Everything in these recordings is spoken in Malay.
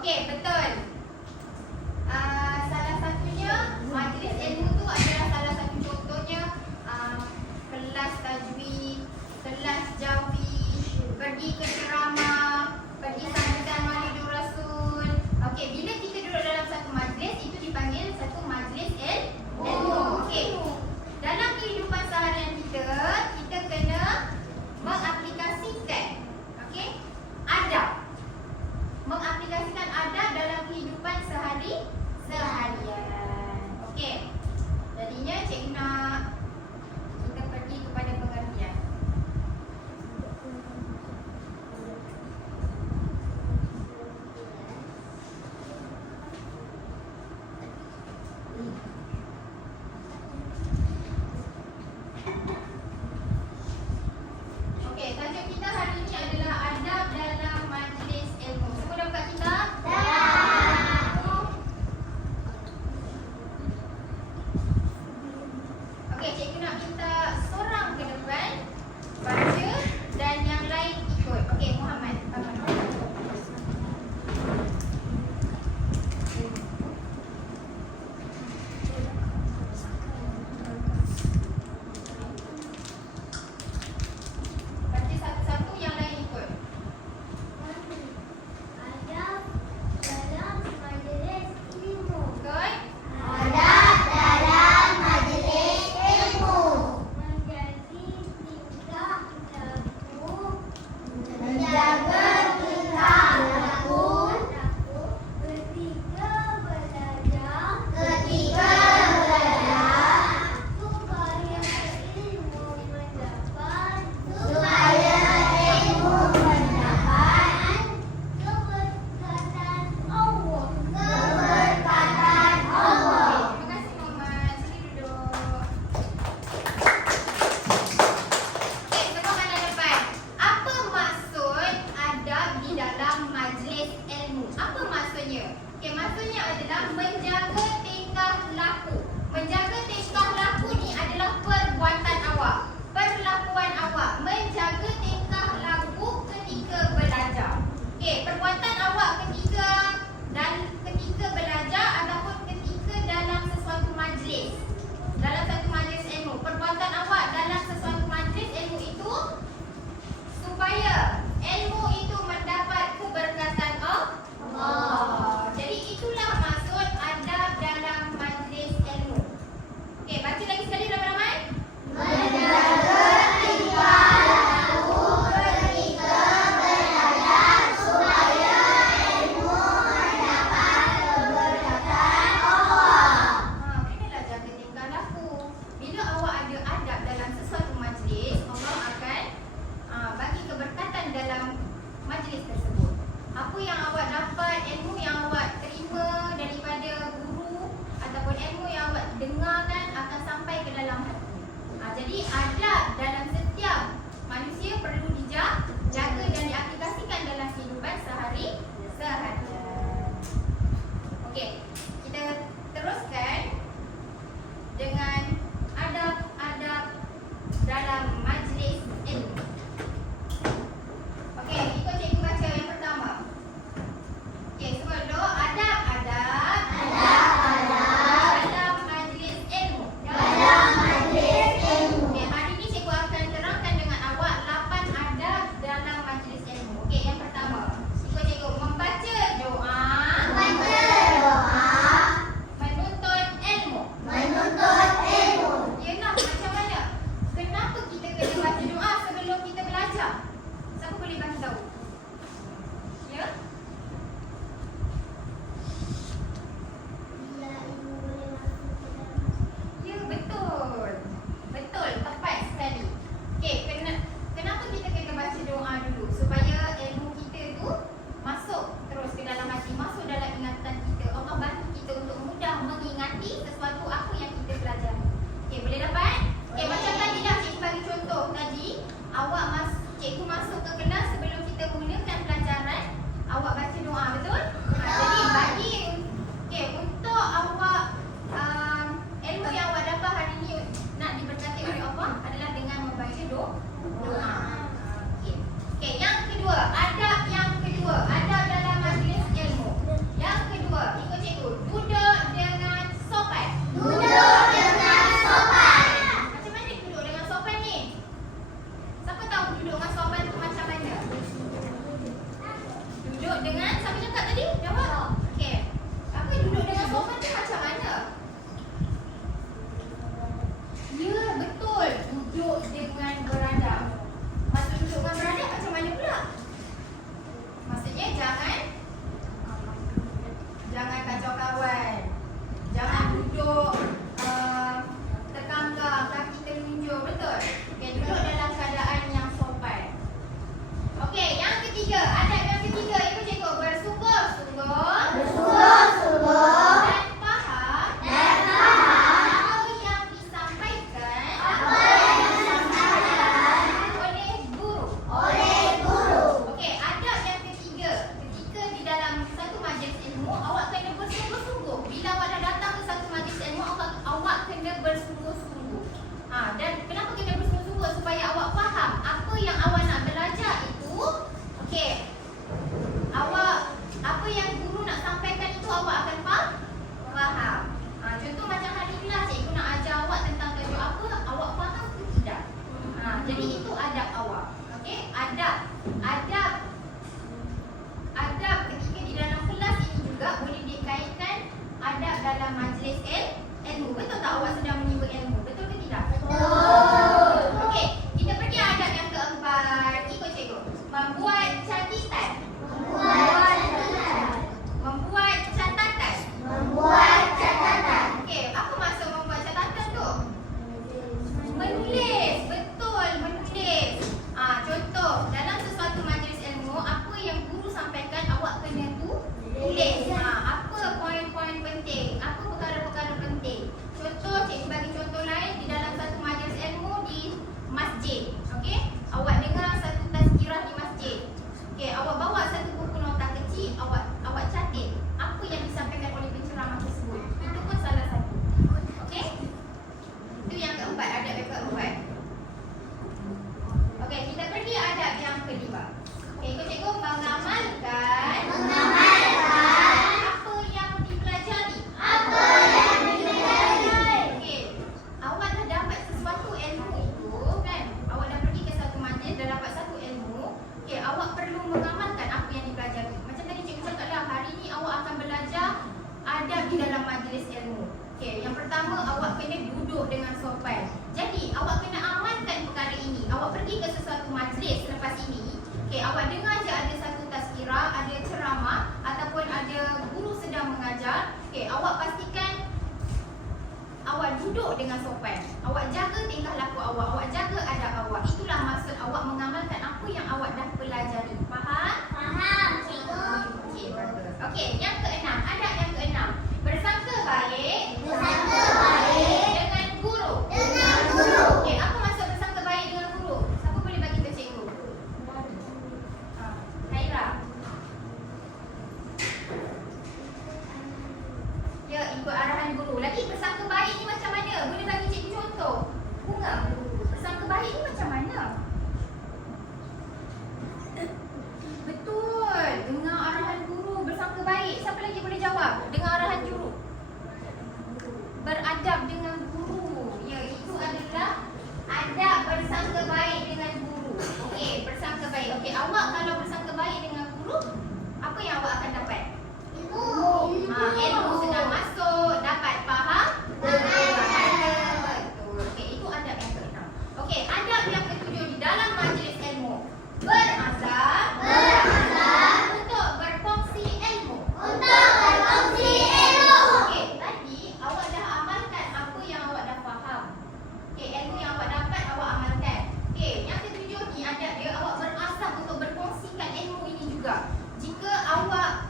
Okey, betul. Salah satunya majlis ilmu tu adalah salah satu contohnya kelas tajwid, kelas jawi, pergi ke ceramah, pergi sambutan Maulidur Rasul. Okey, bila kita duduk dalam satu majlis itu dipanggil satu majlis ilmu. Okey. Dalam kehidupan seharian kita, kita kena mengaplikasikan adab. Mengaplikasikan adab dalam kehidupan seharian. Okey. Jadinya cikgu nak kita pergi kepada pengertian. Okey, tajuk kita hari ini adalah adab dalam majlis ilmu. Semua dah buka kitab? Okey, cikgu nak minta seorang ke depan baca dan yang lain ikut. Okey, Muhammad. Baca satu-satu, yang lain ikut. Adab dalam majlis ilmu. Betul? Adab dalam majlis ilmu. Menjadi tingkah laku. Menjaga tingkah laku. Ketika belajar. Supaya ilmu mendapat. Keberkatan Allah. Terima kasih Muhammad. Sini duduk. Okey, semua mana depan. Apa maksud adab di dalam majlis ilmu? Apa maksudnya? Okey, maksudnya adalah menjaga tingkah laku. Menjaga tingkah laku ni adalah perbuatan awak, perlakuan awak. Menjaga tingkah laku ketika belajar. Okey, perbuatan awak ketika belajar ataupun ketika dalam sesuatu majlis. Dalam satu majlis ilmu, perbuatan awak dalam sesuatu majlis ilmu itu supaya ilmu itu mendapat keberkatan Allah. Jadi itulah maksud adab dalam majlis ilmu. Okey, baca lagi sekali ramai-ramai. Menjaga tingkah laku ketika belajar supaya dengan, siapa cakap tadi? Jawab. Okey. Apa duduk dengan sopan tu macam mana? Ya, betul. Duduk dengan beradab. Maksud duduk dengan beradab macam mana pula? Maksudnya jangan kacau kawan. Jangan duduk terkangkang, kaki terlunjuk, betul? Okey, duduk dalam keadaan yang sopan. Okey, yang ketiga, adab yang ketiga ikut cikgu bersungguh-sungguh. Bersungguh-sungguh. Dan faham. Dan faham. Apa yang disampaikan. Apa yang disampaikan Oleh guru. oleh guru. Okey, adab yang ketiga. Ketika di dalam satu majlis ilmu, awak kena bersungguh-sungguh. Bila awak dah datang ke satu majlis ilmu, awak kena bersungguh-sungguh. Dan kenapa kena bersungguh-sungguh? Supaya awak faham apa yang awak nak belajar itu. Okey. Apa yang guru nak sampaikan itu awak akan faham. Contoh macam hari kelas, cikgu nak ajar awak tentang tajuk apa, awak faham ke tidak? Jadi itu adab awak. Okey, adab ketika di dalam kelas ini juga boleh dikaitkan adab dalam majlis ilmu. Betul tak awak sedang menimba ilmu? Betul ke tidak? Betul. Okey, kita pergi adab yang keempat. Ikut cikgu. Membuat catatan. Membuat catatan. Membuat catatan. Okey, apa maksud membuat catatan tu? Menulis. Betul, menulis. Contoh, dalam sesuatu majlis ilmu, apa yang guru sampaikan awak kena tulis. Apa poin-poin penting? Apa perkara-perkara penting? Contoh, cikgu bagi contoh lain di dalam satu majlis ilmu di masjid. Okey, awak dengar satu tazkirah di masjid. Okey, awak bawa satu buku nota kecil, awak catat apa yang disampaikan oleh penceramah tersebut. Itu pun salah satu. Okey? Itu yang keempat, adab yang keempat. Okey, kita pergi adab yang kelima. Okey, ikut cikgu mengamalkan apa yang dipelajari. Okey, awak dah dapat sesuatu ilmu itu kan? Awak dah pergi ke satu majlis, dah dapat satu ilmu. Okey, awak perlu mengamalkan apa yang dipelajari. Macam tadi cikgu cakap dah, hari ni awak akan belajar adab di dalam majlis ilmu. Okey, yang pertama awak kena duduk dengan sopan. Jadi, awak kena amalkan perkara ini. Awak pergi ke sesuatu majlis selepas ini. Okey, awak dengar je ada satu tazkirah, ada ceramah ataupun ada guru sedang mengajar. Okey, awak pastikan awak duduk dengan sopan. Awak jaga tingkah laku awak, awak jaga adab awak. Itulah maksud awak mengamalkan apa yang awak dah pelajari. Faham? Faham, cikgu. Okey, bagus. Okey, yang keenam, adab yang keenam. Bersangka baik Bersangka baik dengan guru. dengan guru. Okey, apa maksud bersangka baik dengan guru? Siapa boleh bagi tahu cikgu? Haira. Ya, ikut arahan guru. Lagi bersangka baik ni macam mana? Boleh bagi cikgu contoh? Bunga. Bersangka baik ni macam mana? Betul. Dengar arahan guru, bersangka baik. Siapa lagi boleh jawab? Dengar arahan guru. Beradab dengan guru. Ya, itu adalah adab bersangka baik dengan guru. Okey, bersangka baik. Okey, awak kalau bersangka baik dengan guru, apa yang awak akan dapat? Ilmu sedang masuk, dapat faham? Betul. Okey, itu adab yang keenam. Okey, adab yang ketujuh di dalam majlis ilmu. Berazam untuk berkongsi ilmu. Okey, tadi awak dah amalkan apa yang awak dah faham. Okey, ilmu yang awak dapat awak amalkan. Okey, yang ketujuh ni adab dia, awak berazam untuk berkongsikan ilmu ini juga. Jika awak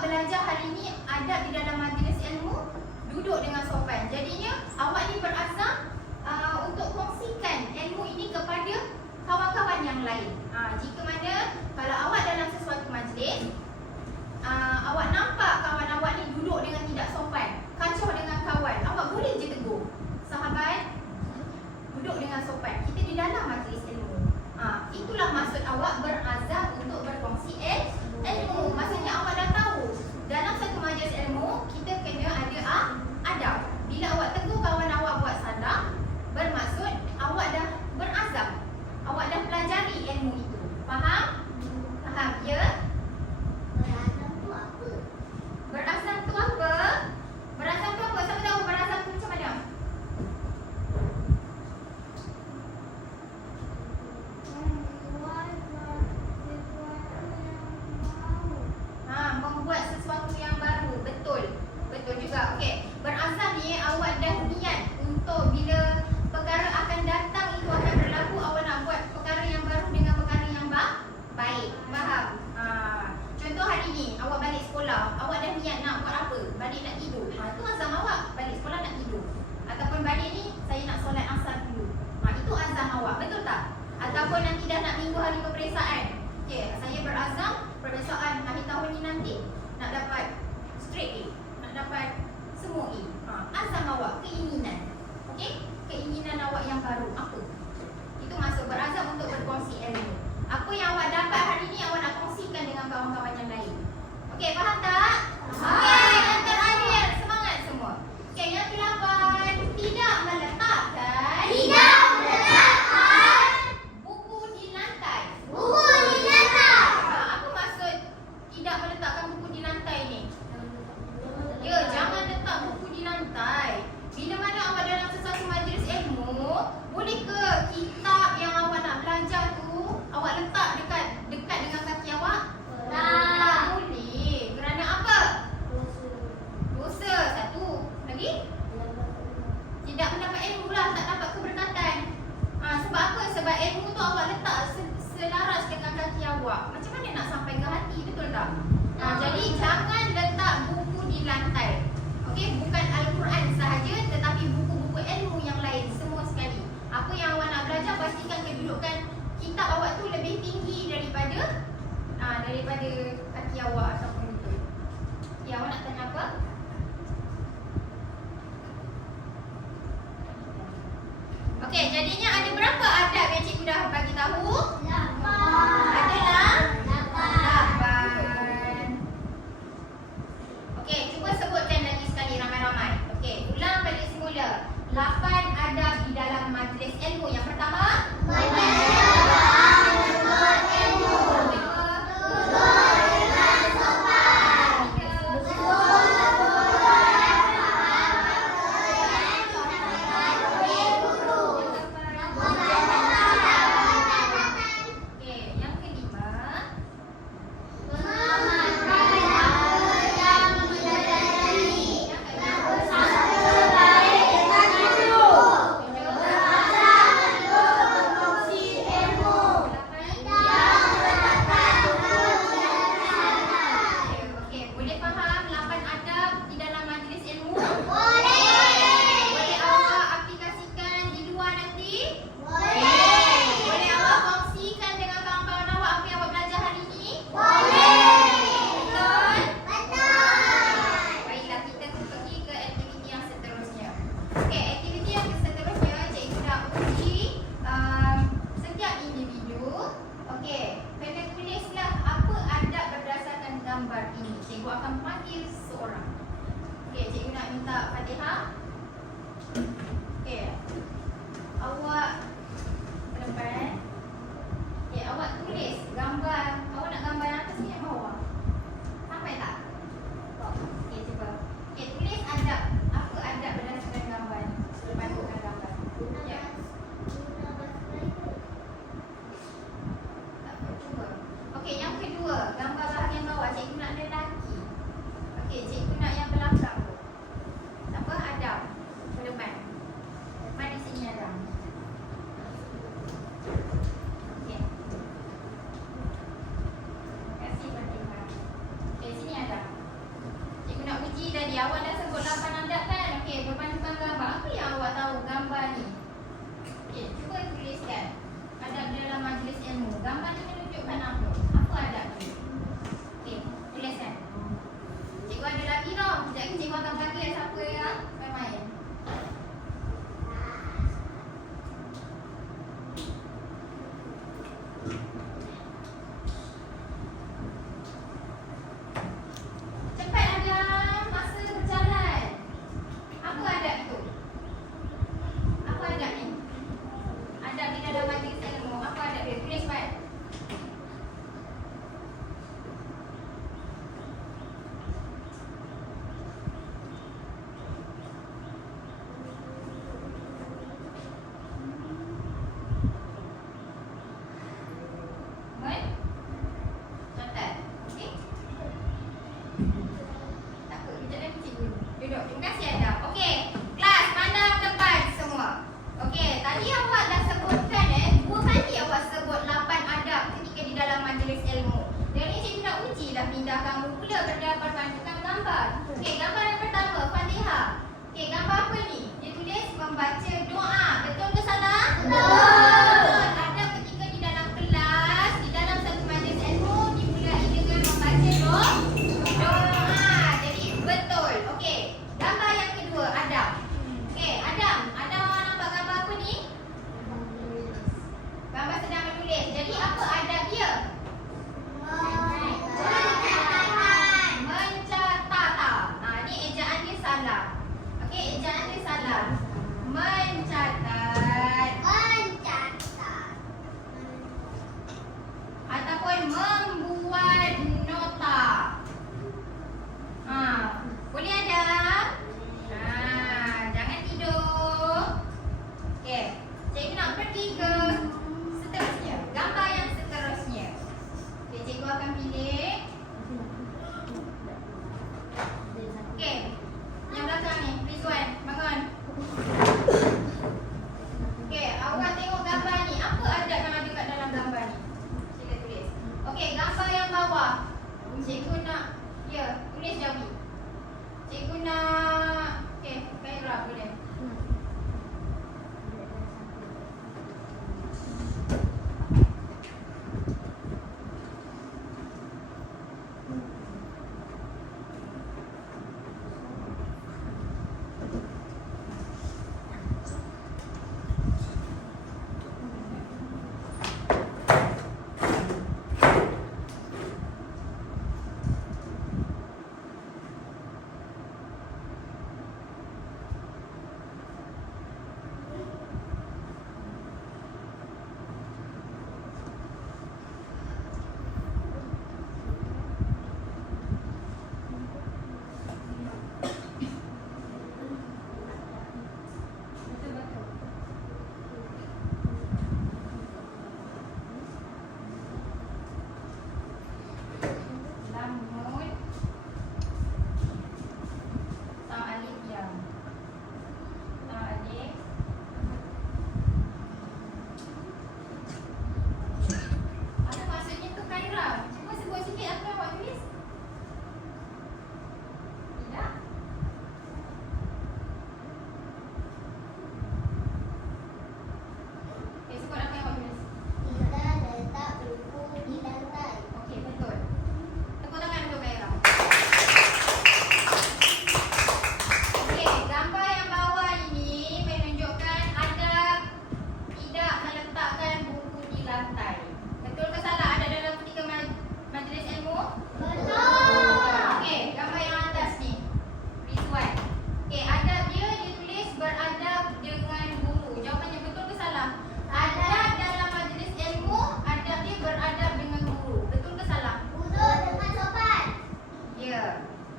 belajar hari ni adab di dalam majlis ilmu, duduk dengan sopan. Jadinya awak ni berazam untuk kongsikan ilmu ini kepada kawan-kawan yang lain. Jika mana kalau awak dalam sesuatu majlis, awak nampak kawan awak ni duduk dengan tidak sopan, kacau dengan kawan, awak boleh je tegur. Sahabat, duduk dengan sopan. Kita di dalam majlis ilmu. Itulah maksud awak berazam untuk berkongsi ilmu. Maksudnya awak dah tahu dalam satu majlis ilmu kita kena ada adab. Bila awak tegur kawan awak buat salah, bermaksud awak dah berazam. Awak dah pelajari ilmu itu. Faham? Faham? Ya? peperiksaan. Okey, saya berazam peperiksaan akhir tahun ni nanti nak dapat straight A, nak dapat semua A. Azam awak, keinginan. Okey, keinginan awak yang baru apa? Itu masuk berazam untuk berkongsi ilmu. Apa yang awak dapat hari ni awak nak kongsikan dengan kawan-kawan yang lain. Okey, faham tak? Okey, yang terakhir, semangat semua. Okey, yang ke-8, tidak meletakkan. Tidak meletakkan Buku di lantai. buku di lantai. Apa maksud tidak meletakkan buku di lantai ni? Ya, jangan letak buku di lantai. Bila mana awak dalam sesuatu majlis ilmu, boleh ke kitab yang awak nak belajar tu awak letak dekat dengan kaki awak? Tak boleh. Kerana apa? Dosa. Satu. Lagi? Tidak mendapat ilmu lah, tak dapat keberkatan. Sebab apa? Sebab ilmu tu awak letak selaras dengan kaki awak. Macam mana nak sampai ke hati, betul tak? Jadi jangan letak buku di lantai. Okey, bukan Al-Quran sahaja tetapi buku-buku ilmu yang lain semua sekali. Apa yang awak nak belajar, pastikan kedudukan kitab awak tu lebih tinggi daripada kaki awak ataupun lutut. Ya, awak nak tanya apa? Okey, jadinya ada berapa adab yang cikgu dah bagi tahu? 8. Adalah 8. 8. Okey, cuba sebutkan lagi sekali ramai-ramai. Okey, ulang balik semula. 8 adab di dalam majlis ilmu. Yang pertama, Menjaga menuntut ilmu. Tutur dengan sopan. okey, yang kelima, Memakai apa yang dipelajari. yang keenam, Sebaik dengan ilmu. Berazam untuk berkongsi ilmu. Tidak meletakkan buku di lantai. okey, boleh faham 8 adab di dalam majlis ilmu? Boleh. Boleh awak aplikasikan di luar nanti? Boleh. Boleh awak kongsikan dengan kawan-kawan awak apa yang awak belajar hari ini? Boleh. Betul? Betul. Baiklah, kita pergi ke aktiviti yang seterusnya. Okey, aktiviti yang seterusnya cikgu nak uji setiap individu. Okey, kena tulislah apa adab berdasarkan gambar ini. Cikgu akan panggil seorang. Okey, cikgu nak minta Fatihah. Okey. Awak ke depan. Okey, awak tulis gambar. Awak nak gambar yang atas ni yang bawah. Sampai tak? Okey, cuba. Okey, tulis adab. Apa adab berdasarkan gambar ni? Selepas bukan gambar. Ya. Tak apa, cuba. Okey, yang kedua, gambar bahagian bawah. Cikgu nak lelaki. Okey, cikgu nak yang belakang tu. Tak apa, adab. Ke depan. Depan di sini ada. Okey. Terima kasih Fatihah. Okey, sini ada. Cikgu nak uji tadi. Awak dah sebut 8 adab kan? Okey, berpandukan gambar. Apa yang awak tahu gambar ni? Okey, cuba tuliskan. Adab dalam majlis ilmu. Gambar ni menunjukkan apa? Apa adab ni? Okey, tuliskan. Cikgu ada lagi tau. Sekejap lagi cikgu akan panggil siapa yang main-main. Cepat Adam, masa berjalan. Apa adab itu? Apa adab ni? Adab di dalam majlis ilmu. Apa adab dia? Tulis cepat. Baik? Catat. Okey? Tak apa, kejap lagi cikgu. Duduk. Terima kasih Adam. Okey, kelas pandang depan semua. Okey, tadi awak dah sebutkan 2 kali awak sebut 8 adab ketika di dalam majlis ilmu. Dan ni cikgu nak uji dah pindah kamu pula berdasarkan gambar. Okey, gambar yang pertama, Fatihah. Okey, gambar apa ni? Dia tulis membaca doa. Betul ke salah? Betul. Adab ketika di dalam kelas, di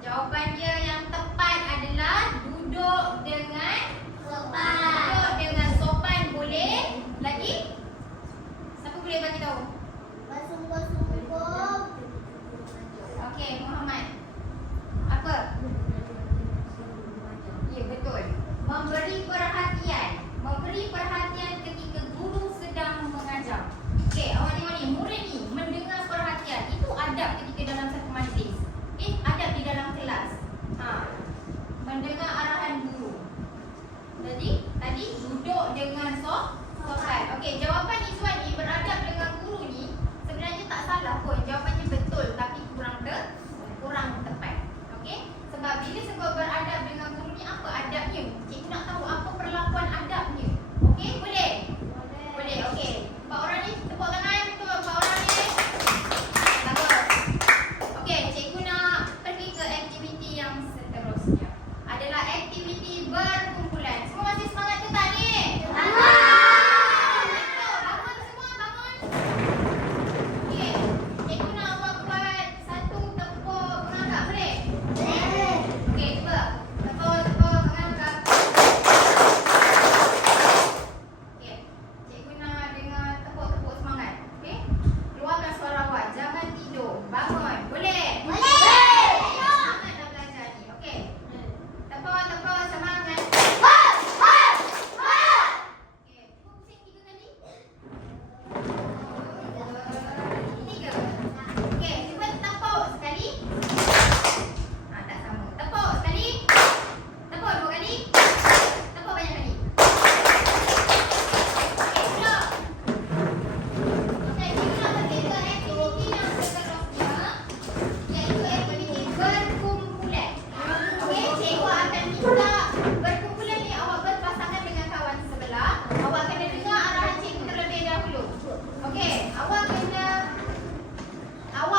Jawapan dia yang tepat adalah duduk dengan sopan. Boleh? Lagi? Siapa boleh bagi tahu? Okey, Muhammad. Apa? Ya, betul. Memberi perhatian ketika guru sedang mengajar. Okey, awak tengok ni, murid ni mendengar perhatian. Itu adab ketika dalam satu majlis. Adab di dalam kelas. Mendengar arahan guru. Jadi, tadi duduk dengan sopan. Okey, jawapan Izwan ni beradab dengan guru ni sebenarnya tak salah pun. Jawapannya betul tapi kurang tepat. Okey? Sebab bila sebut beradab dengan guru ni, apa adabnya? Cikgu nak tahu apa perlakuan adabnya. Okey, boleh? Boleh. Okey. 4 orang ni tepuk tangan untuk 4 orang ni. Bagus. Okey, cikgu nak pergi ke aktiviti yang seterusnya. Adalah aktiviti berkumpulan. Semua masih semangat ke tak ni? Bangun semua, bangun. Okey, cikgu nak awak buat satu tepuk mengangkat, boleh? Okey, cuba. Tepuk mengangkat. Okey, cikgu nak dengar tepuk-tepuk semangat. Okey? Keluarkan suara awak, jangan tidur. Bangun, boleh? Semangat dah belajar ni. Okey. Tepuk semangat. Okey, cuba pusing 3 kali. 3. Okey, cuba tepuk sekali. Tak sama. Tepuk sekali. Tepuk 2 kali. Tepuk banyak kali. Okey, pula. Okey, kita nak pergi ke aktiviti yang seterusnya, iaitu aktiviti berkumpulan. Okey, cikgu akan minta berkumpulan ni awak berpasangan dengan kawan sebelah. Awak kena dengar arahan cikgu terlebih dahulu. Okey, awak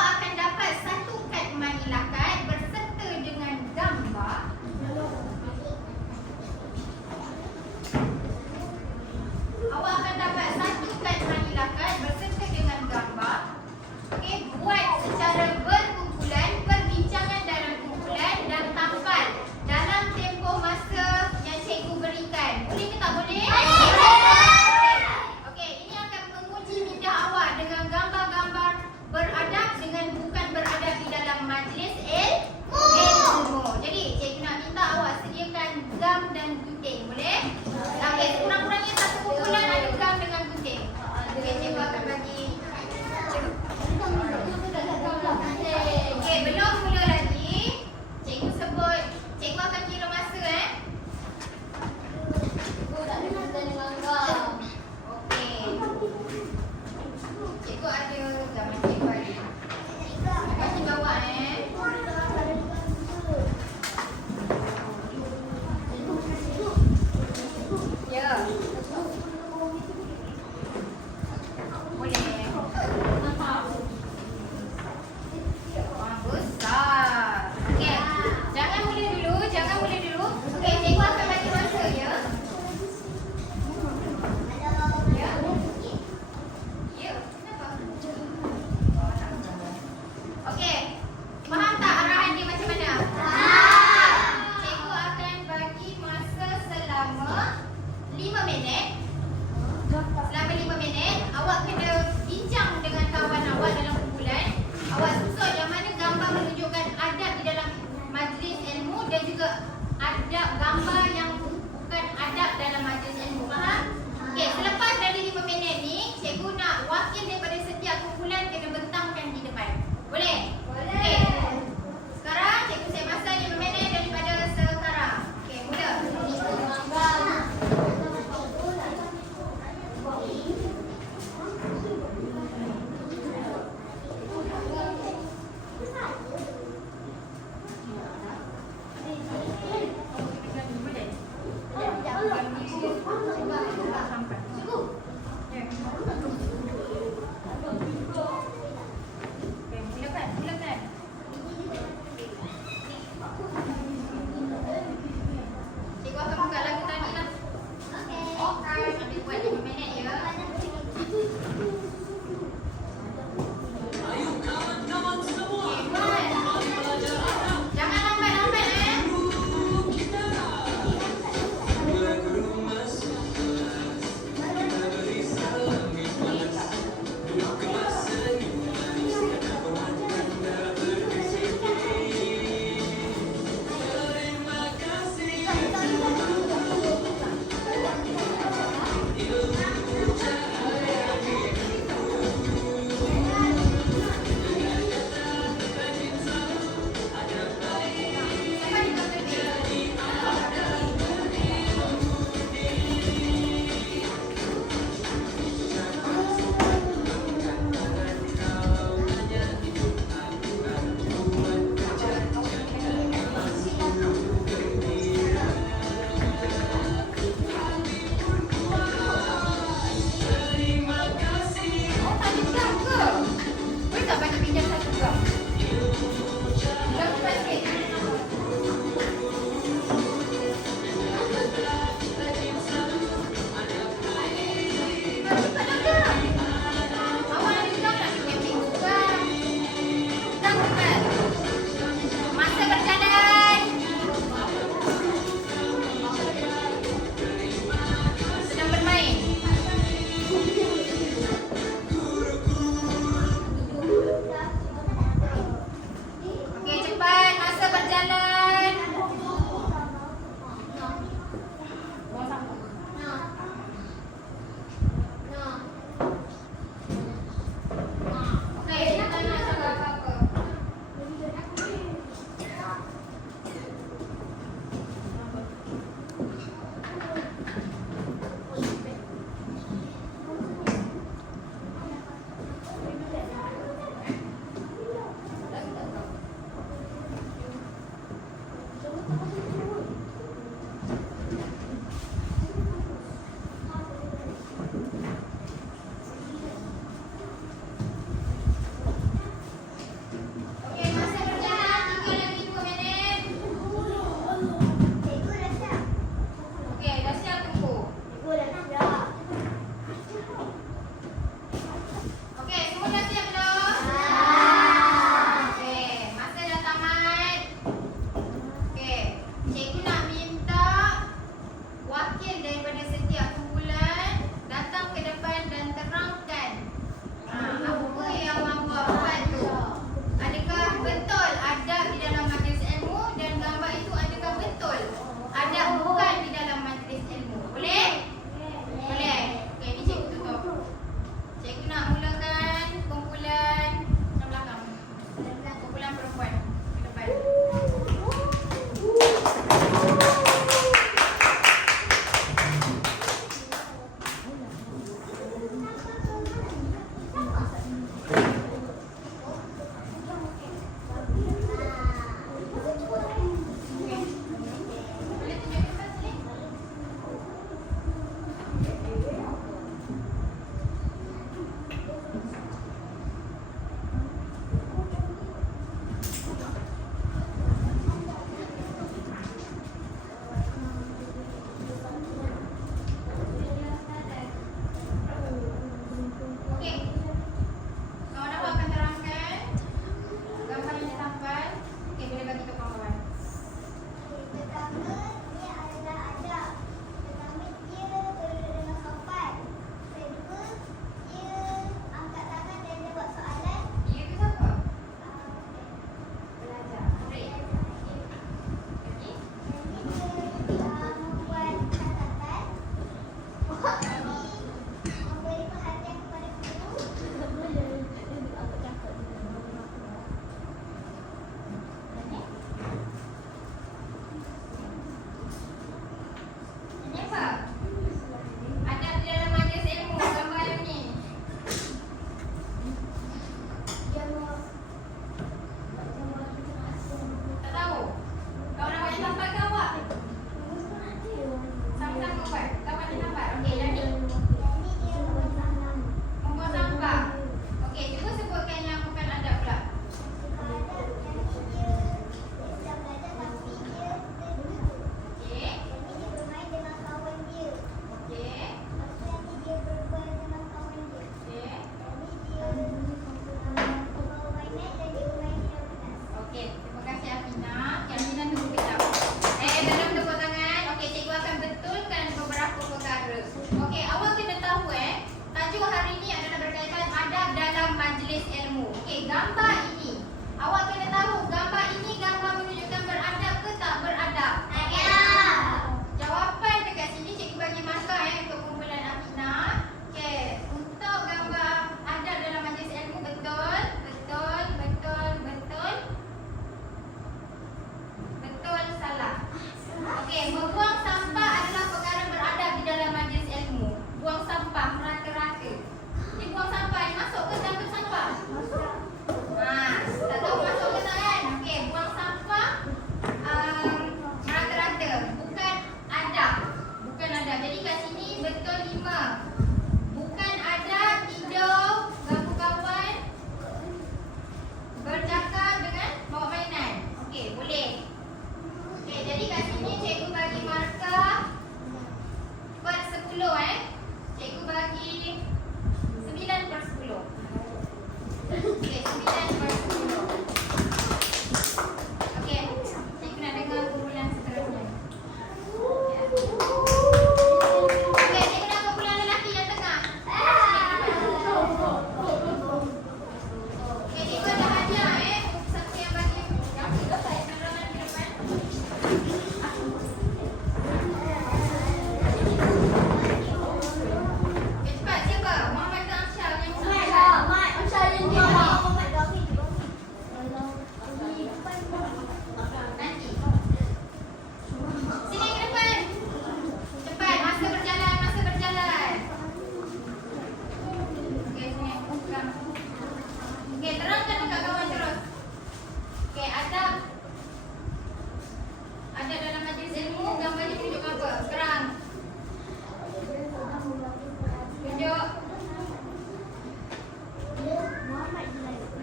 akan dapat satu kad manila kad berserta dengan gambar. Awak akan dapat satu kad manila kad berserta dengan gambar. Okey, buat secara berkumpulan, perbincangan dalam kumpulan dan tampal dalam tempoh masa yang cikgu berikan. Boleh ke tak boleh? Okey, ini akan menguji minda awak dengan gambar-gambar beradab dengan bukan beradab di dalam majlis ilmu. Jadi, cikgu nak minta awak sediakan gam dan gunting. Boleh? Okey, kurang-kurangnya satu kumpulan ada gam dengan gunting. Okey, cikgu akan bagi. Okey, belum mula lagi. Cikgu akan kira masa Okey. Cikgu ada gambar cikgu ada. Bagi bawa Ya. Boleh. Wah, besar. Okey. Jangan mula dulu. Okey, cikgu akan bagi masa ya. Ya. Kenapa? Okey. Faham tak arahan dia macam mana? Cikgu akan bagi masa selama 5 minit. Selama 5 minit, awak kena bincang dengan kawan awak dalam kumpulan. Awak susun yang mana gambar menunjukkan adab di dalam majlis ilmu dan juga adab gambar yang bukan adab dalam majlis ilmu. Faham? Okey, selepas dari 5 minit ni, cikgu nak wakil daripada setiap kumpulan kena bentangkan di depan. Boleh? Okey. Sekarang cikgu set masa 5 minit daripada sekarang. Okey, mula. Boleh? gambar ini. Awak kena tahu gambar ini gambar menunjukkan beradab ke tak beradab? Jawapan dekat sini cikgu bagi markah untuk kumpulan Aminah. Okey, untuk gambar adab dalam majlis ilmu betul, betul, betul, betul. Betul, salah. Okey, membuang sampah adalah perkara beradab di dalam majlis ilmu. Buang sampah merata-rata. Ni buang sampah ni masuk ke dalam sampah? Tak tahu masuk ke tak kan? Okey, buang sampah merata-rata. Bukan adab. Bukan adab. Jadi kat sini betul 5. Bukan adab tidur, ganggu kawan, bercakap dengan bawa mainan. Okey, boleh. Okey, jadi kat sini cikgu bagi markah per 10 Cikgu bagi 9/10. Okey, 9/10. Okey, cikgu nak dengar kumpulan seterusnya. Okey, cikgu nak kumpulan lelaki yang tengah. Okey, cikgu ada hadiah siapa yang bagi yang dapat penerangan ke depan. Okey, cepat siapa? Muhammad ke Amsyar yang nanti. Sini ke depan. Cepat, masa berjalan, masa berjalan. Okey, sini. Okey, terangkan dekat kawan terus. Okey, adab dalam majlis ilmu, gambarnya tunjuk apa? Sekarang. Tunjuk.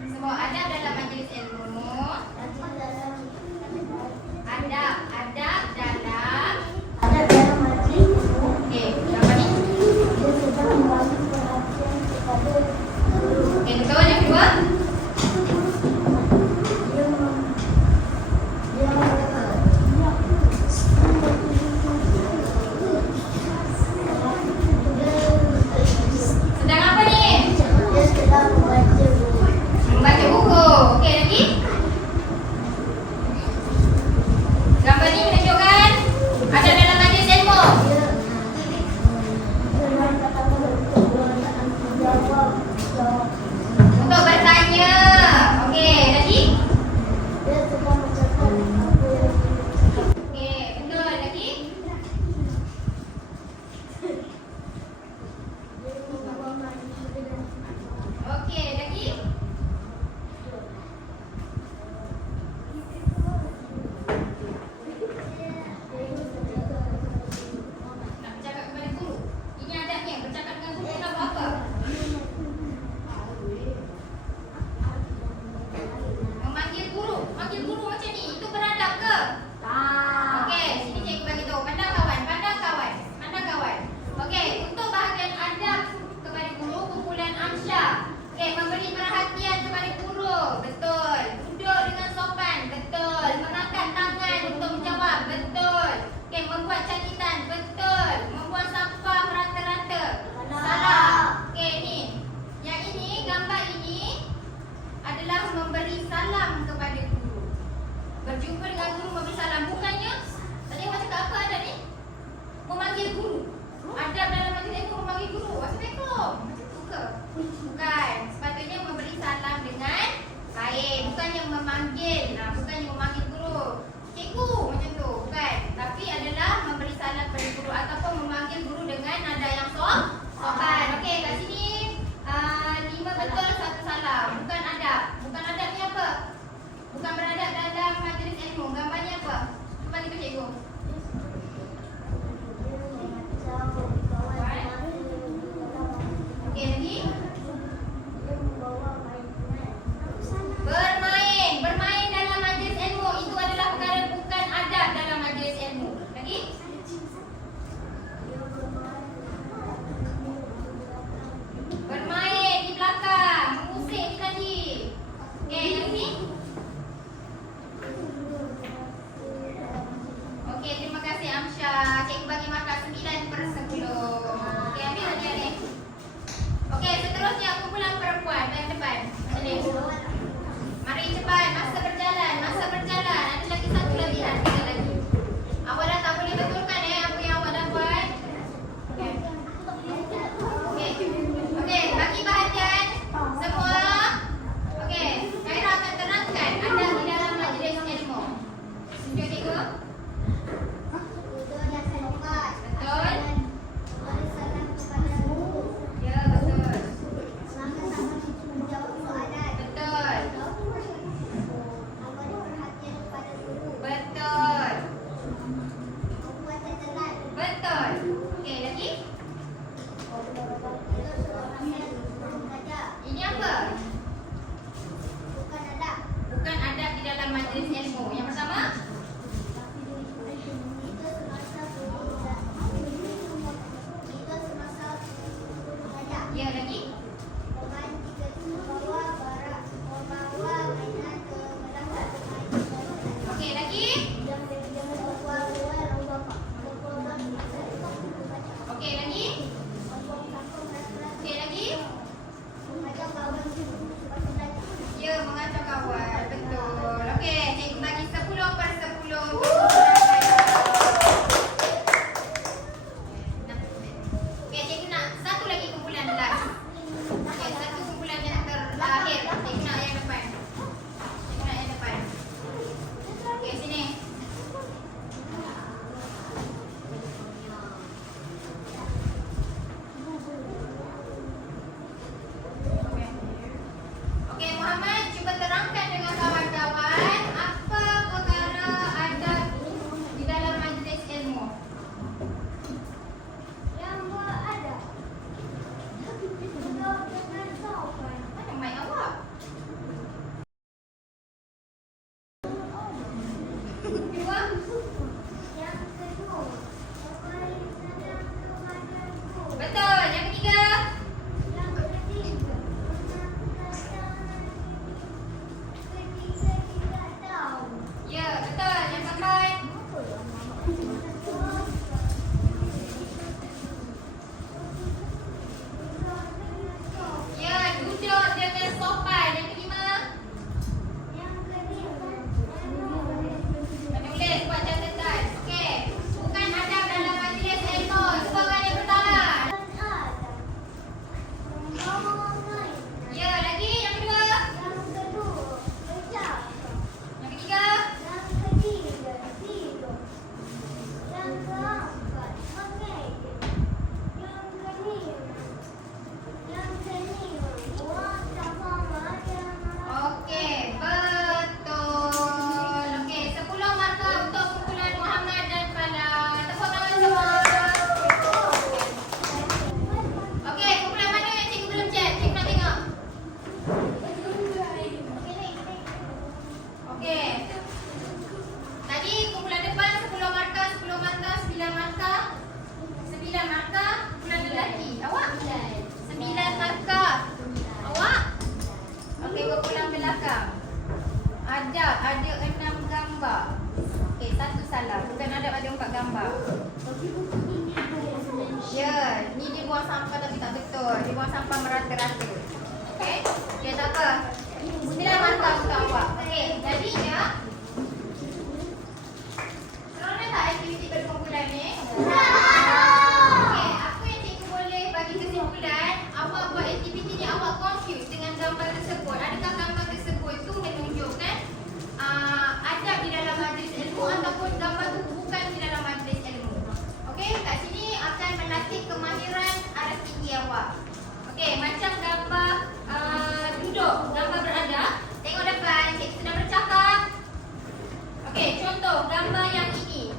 Semua adab dalam majlis ilmu. Adab dalam. Okey, gambar ni. Okey, betul yang kedua. Sedang apa ni? Membaca buku. Okey, lagi? Gambar ni menunjukkan adab dalam majlis ilmu. Untuk bertanya. Okey, lagi? Okey, betul. Lagi? Okey, lagi? Nak bercakap kepada guru. Ini adabnya, bercakap dengan guru nak buat apa? Memanggil guru. Manggil guru macam ni, itu beradab ke? Okey, sini cikgu bagi tahu. Pandang kawan, pandang kawan. Pandang kawan. Okey, untuk bahagian adab kepada guru, kumpulan Amsyar. Okey, memberi perhatian kepada guru. Betul. Duduk dengan sopan. Betul. Mengangkat tangan untuk menjawab. Betul. Okey, membuat cakitan. Betul. Membuang sampah merata-rata. Salah. Okey, ni. Yang ini, gambar ini adalah memberi salam kepada guru. Berjumpa dengan guru memberi salam. Bukannya, tadi awak cakap apa ada ni? Memanggil guru. Adab dalam majlis ilmu memanggil guru. Assalamualaikum. Macam tu ke? Bukan. Sepatutnya memberi salam dengan baik. Bukannya memanggil. Bukannya memanggil guru. Cikgu macam tu. Bukan. Tapi adalah memberi salam kepada guru ataupun memanggil guru dengan nada yang sopan. Okey, kat sini 5 betul, 1 salah. Bukan adab. Bukan adab ni apa? Bukan beradab dalam majlis ilmu. Gambarnya apa? Cuba kita cikgu. Okey, lagi? Bermain dalam majlis ilmu. markah kumpulan lelaki. Awak? 9 markah. Awak? Okey, berpulang belakang. Ada 6 gambar. Okey, 1 salah. Bukan ada 4 gambar. Ya, ni dia buang sampah tapi tak betul. Dia buang sampah merata-rata. Okey? Okey, tak apa. 9 markah untuk awak. Okey, jadinya seronok tak aktiviti berkumpulan ni? Okey, apa yang cikgu boleh bagi kesimpulan, awak buat aktiviti ni awak confused dengan gambar tersebut. Adakah gambar tersebut tu menunjukkan adab di dalam majlis ilmu ataupun gambar tu bukan di dalam majlis ilmu? Okey, kat sini akan melatih kemahiran arah tinggi awak. Okey, macam gambar duduk, gambar beradab. Tengok depan, cikgu sedang bercakap. Okey, contoh gambar yang ini.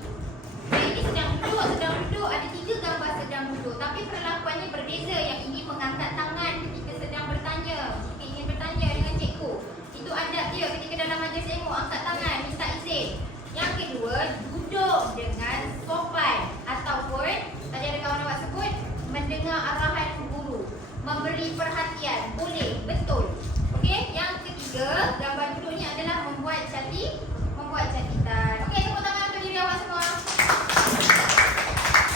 Ini sedang duduk, ada 3 gambar sedang duduk. Tapi perlakuannya berbeza. Yang ini mengangkat tangan ketika sedang bertanya. Jika ingin bertanya dengan cikgu. Itu adab dia ketika dalam majlis ilmu, angkat tangan, minta izin. Yang kedua, duduk dengan sopan. Ataupun, tadi ada kawan awak sebut, mendengar arahan guru. Memberi perhatian. Boleh, betul. Okey, yang ketiga, gambar duduk ni adalah membuat catatan. Okey, tepuk tangan untuk diri awak semua.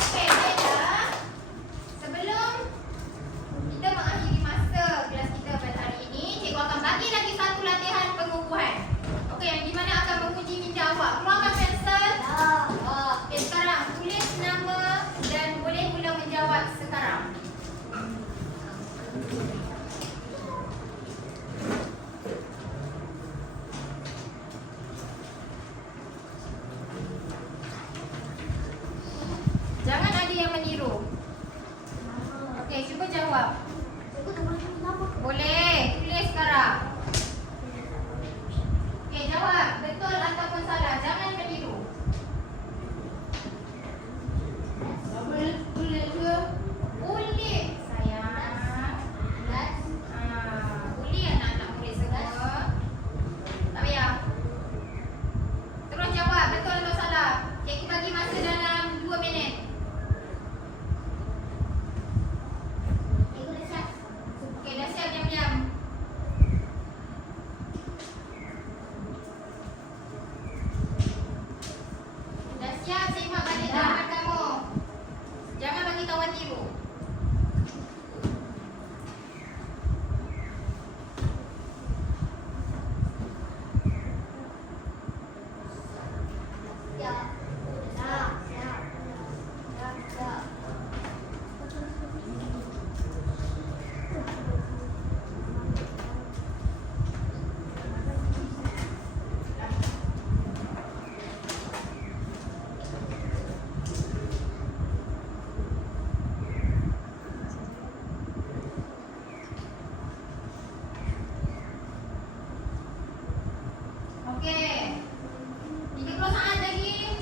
Okey, baiklah. Sebelum kita mengakhiri masa kelas kita pada hari ini, cikgu akan bagi lagi satu latihan pengukuhan. Okey, yang di mana akan menguji minda awak. Keluarkan pensel. Okey, sekarang tulis nama dan boleh mula menjawab sekarang. Jangan ada yang meniru. Okey, cuba jawab. Boleh, tulis sekarang. Okey, jawab betul ataupun salah. Jangan meniru. Boleh, sayang. Boleh anak-anak murid semua. Tak payah. Terus jawab betul atau salah. Cikgu bagi masa dalam 2 minit. Okey, dah siap diam-diam. Dah siap, simak balik jawapan kamu. Jangan bagi kawan tiru. Okey. 30 saat lagi.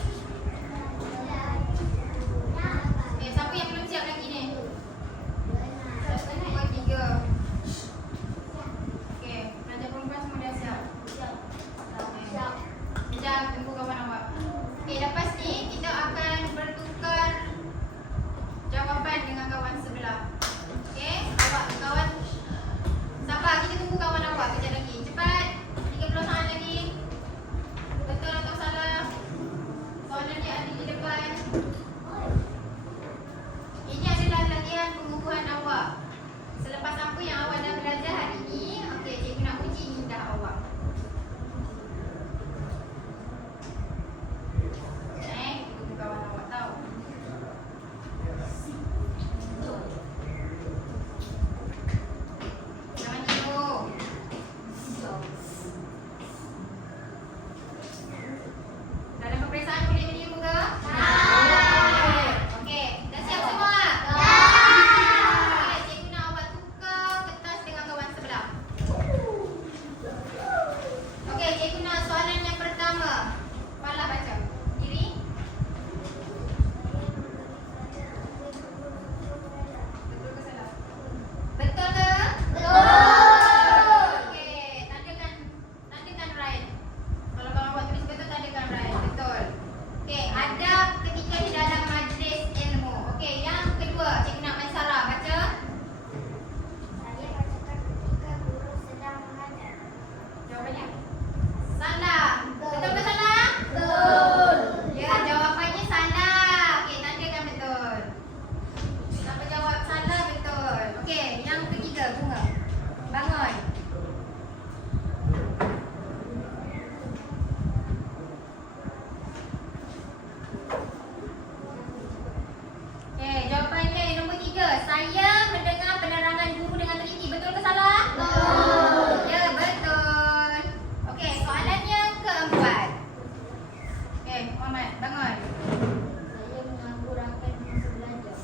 Muhammad, bangun. Saya mengganggu rakan masa belajar.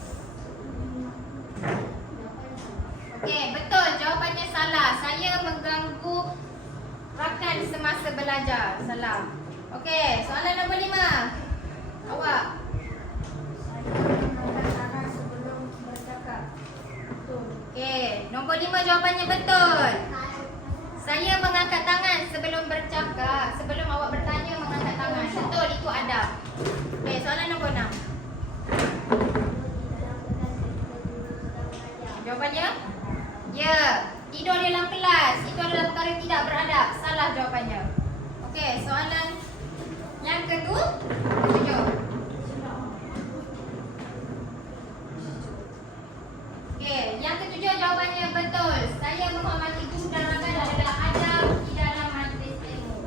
Okey, betul. Jawapannya salah. Saya mengganggu rakan semasa belajar. Salah. Okey, soalan nombor 5. Awak. Saya mengangkat tangan sebelum bercakap. Betul. Okey, nombor 5 jawapannya betul. Saya mengangkat tangan sebelum bercakap. Sebelum awak bertanya, mengangkat tangan. Betul, itu adab. Okey, soalan nombor 6. Jawapannya? Ya, tidur dalam kelas. Itu adalah perkara tidak beradab. Salah jawapannya. Okey, soalan yang ketujuh. Okey, yang ketujuh jawapannya betul. Saya menghormati guru dan rakan adalah adab di dalam majlis ilmu.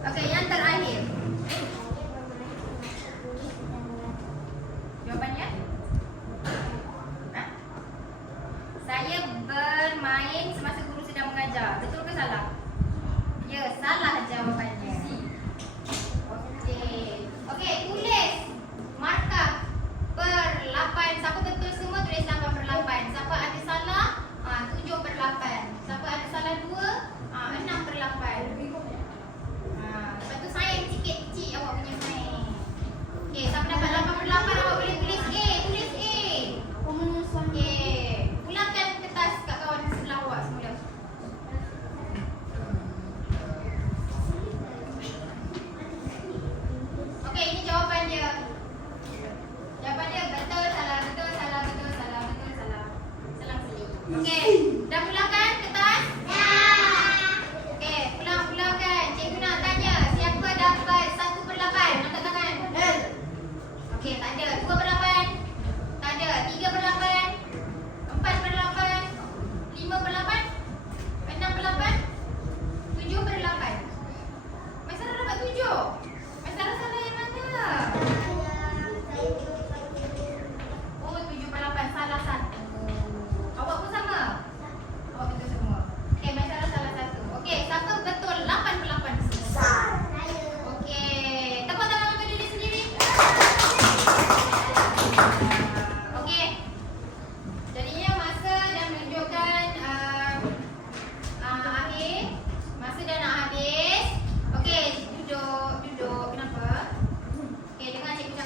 Okey, yang terakhir. Jawapannya? Ha? Saya bermain semasa guru sedang mengajar. Betul ke salah? Ya, salah jawapannya. Okey. Okey, tulis markah per-8. Siapa betul semua tulis 8/8. Siapa ada salah 7/8. Siapa ada salah 2 6/8. Lepas tu sayang sikit kecil awak punya sayang. Okey, siapa dapat 8/8 awak boleh tulis A. Tulis A. Okey. Pulangkan kertas kat kawan sebelah awak semula. Okey, ini jawapan dia. Jawapan dia betul, salah, betul, salah, betul, salah, betul, salah. Selang seling. Okey, dah pulangkan kertas? Okey, pulangkan. Cikgu nak tanya, siapa dapat 1/8? Angkat tangan. Okey, tak ada. 2/8? Tak ada. 3/8? 4/8? 5/8? 6/8? 7/8? Masalah dapat 7. Masalah salah yang mana? Oh, 7/8. Salah 1. Awak pun sama? Awak betul semua. Okey, masalah salah 1. Okey, siapa betul 8/8 di sini? Okey, tepuk tangan untuk diri sendiri. Okey. Jadinya masa dah menunjukkan akhir. Masa dah nak habis. Okey, duduk. Kenapa? Okey, dengar cikgu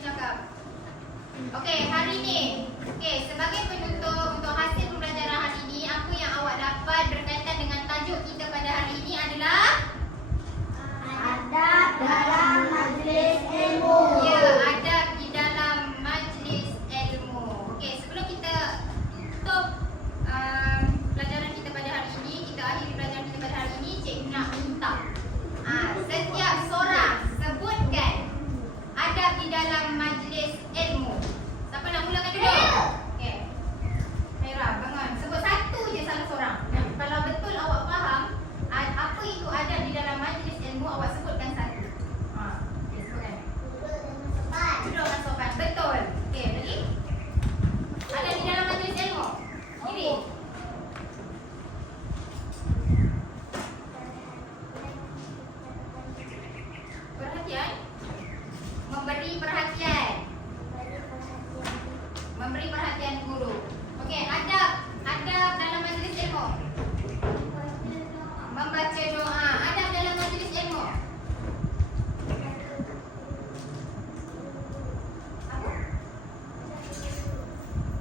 cakap. Okey, hari ni. Okey, sebagai penutup untuk hasil pembelajaran hari ini, apa yang awak dapat berkaitan dengan tajuk kita pada hari ini adalah Adab dalam majlis ilmu. ya, adab di dalam majlis ilmu. Okey, sebelum kita tutup pelajaran kita pada hari ini, kita akhiri pelajaran kita pada hari ini, cikgu nak minta setiap seorang sebutkan adab di dalam majlis ilmu. Siapa nak mulakan dulu? Okey. Haira, bangun. Sebut satu je salah seorang. Kalau betul awak faham apa itu adab di dalam majlis ilmu, awak sebutkan satu. Okey, sebutkan. Duduk dengan sopan. Betul. Okey, ready? Adab di dalam majlis ilmu. Kiri. Perhatian. Memberi perhatian. Memberi perhatian guru. Okey, adab dalam majlis ilmu. Membaca doa. Adab dalam majlis ilmu. Apa?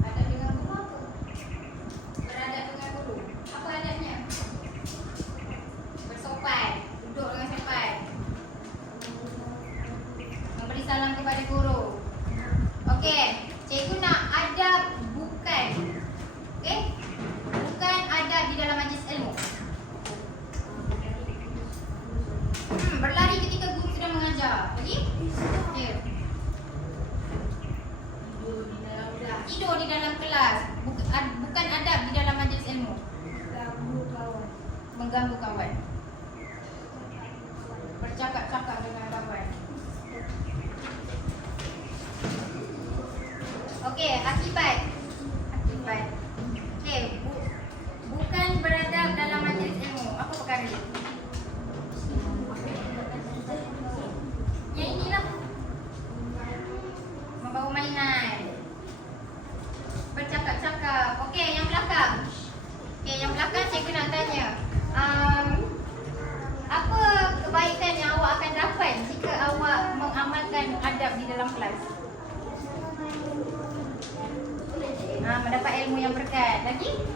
Adab dengan guru apa? Beradab dengan guru. Apa adabnya? Bersopan. Duduk dengan sopan. Memberi salam kepada guru. Okey, cikgu nak adab bukan. Okey? Bukan adab di dalam majlis ilmu. Berlari ketika guru sedang mengajar. Lagi? Ya. Tidur di dalam kelas. Bukan adab di dalam majlis ilmu. Mengganggu kawan. Bercakap-cakap dengan kawan. Okey, akibat. Okey, bukan beradab dalam majlis ilmu. Apa perkara dia? Mendapat ilmu yang berkat. Lagi?